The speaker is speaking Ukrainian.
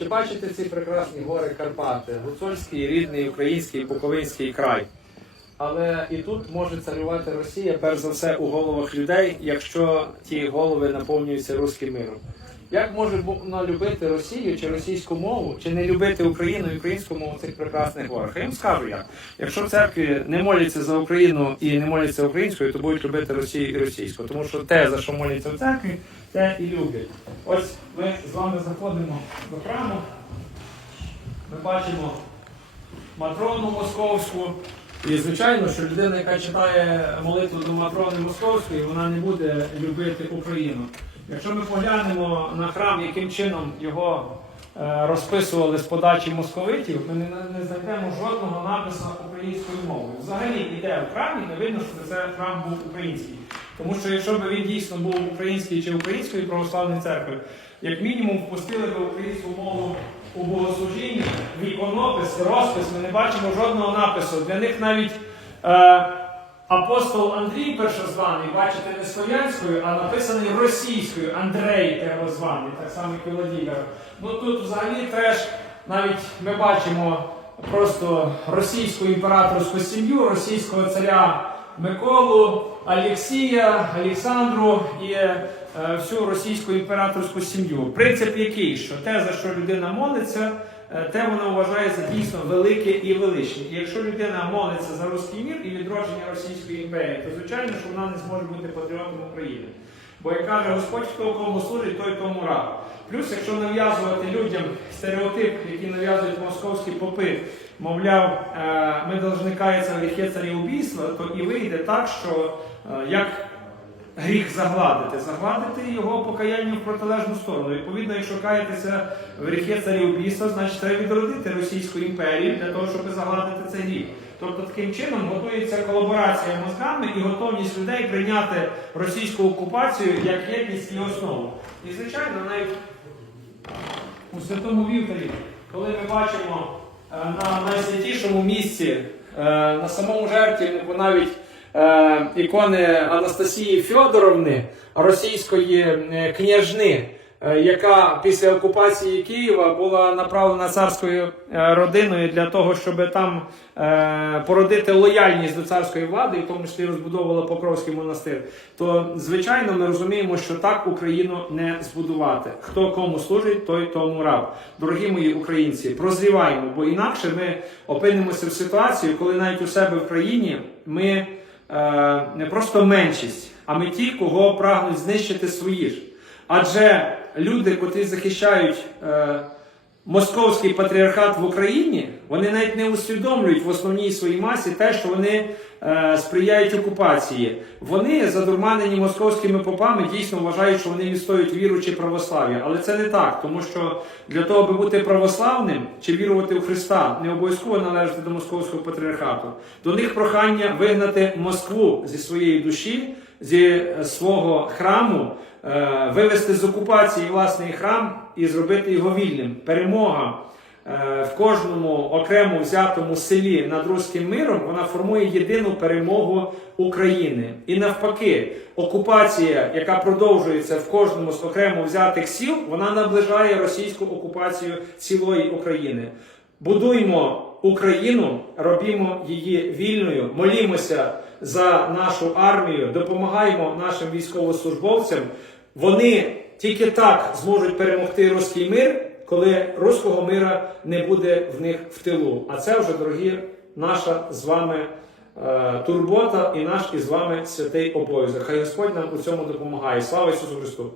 Чи бачите ці прекрасні гори Карпати? Гуцульський, рідний, український, Буковинський край. Але і тут може царювати Росія, перш за все, у головах людей, якщо ті голови наповнюються руським миром. Як може вона любити Росію чи російську мову, чи не любити Україну і українську мову в цих прекрасних горах? Я їм скажу як. Якщо церкві не моляться за Україну і не моляться українською, то будуть любити Росію і російську. Тому що те, за що моляться в церкві, те і люблять. Ось ми з вами заходимо до храму. Ми бачимо Матрону Московську. І звичайно, що людина, яка читає молитву до Матрони Московської, вона не буде любити Україну. Якщо ми поглянемо на храм, яким чином його е, розписували з подачі московитів, ми не, знайдемо жодного напису українською мовою. Взагалі іде в храмі, не видно, що це храм був український. Тому що якщо б він дійсно був український чи української православної церкви, як мінімум впустили б українську мову у богослужіння, в іконопис, розпис, ми не бачимо жодного напису. Для них навіть е, апостол Андрій першозваний, бачите, не слов'янською, а написаний російською Андрей первозваний, так само як і Владимир. Ну тут взагалі теж навіть ми бачимо просто російську імператорську сім'ю, російського царя Миколу, Алексія, Олександру і е, всю російську імператорську сім'ю. Принцип який, що те, за що людина молиться, е, те вона вважає за дійсно велике і величне. І якщо людина молиться за руський мір і відродження Російської імперії, то звичайно, що вона не зможе бути патріотом України. Бо як каже Господь, хто кому служить, той тому раб. Плюс, якщо нав'язувати людям стереотип, який нав'язують московські попи, мовляв, е, ми повинні каятися в гріхи царіубійства, то і вийде так, що е, як гріх загладити, загладити його покаяння в протилежну сторону. Відповідно, якщо каятися в гріхи царіубійства, значить треба відродити Російську імперію для того, щоб загладити цей гріх. Тобто таким чином готується колаборація мозгами і готовність людей прийняти російську окупацію як єдність і основу. І звичайно, навіть у святому вівторі, коли ми бачимо е, на найсвятішому місці, е, на самому жертвеннику навіть е, ікони Анастасії Фьодоровни, російської е, княжни, е, яка після окупації Києва була направлена царською родиною для того, щоб там породити лояльність до царської влади, і в тому числі розбудовувала Покровський монастир, то звичайно ми розуміємо, що так Україну не збудувати. Хто кому служить, той тому раб. Дорогі мої українці, прозріваємо, бо інакше ми опинимося в ситуації, коли навіть у себе в країні ми не просто меншість, а ми ті, кого прагнуть знищити свої ж. Адже люди, котрі захищають е, московський патріархат в Україні, вони навіть не усвідомлюють в основній своїй масі те, що вони е, сприяють окупації. Вони, задурманені московськими попами, дійсно вважають, що вони відстоюють віру чи православ'я. Але це не так, тому що для того, аби бути православним чи вірувати в Христа, не обов'язково належати до московського патріархату. До них прохання вигнати Москву зі своєї душі, зі е, свого храму. Е, вивести з окупації власний храм і зробити його вільним. Перемога е, в кожному окремо взятому селі над руським миром вона формує єдину перемогу України. І навпаки, окупація, яка продовжується в кожному з окремо взятих сіл, вона наближає російську окупацію цілої України. Будуймо Україну, робімо її вільною, молімося за нашу армію, допомагаємо нашим військовослужбовцям. Вони тільки так зможуть перемогти руський мир, коли руського мира не буде в них в тилу. А це вже, дорогі, наша з вами е, турбота і наш із вами святий обов'язок. Хай Господь нам у цьому допомагає. Слава Ісусу Христу!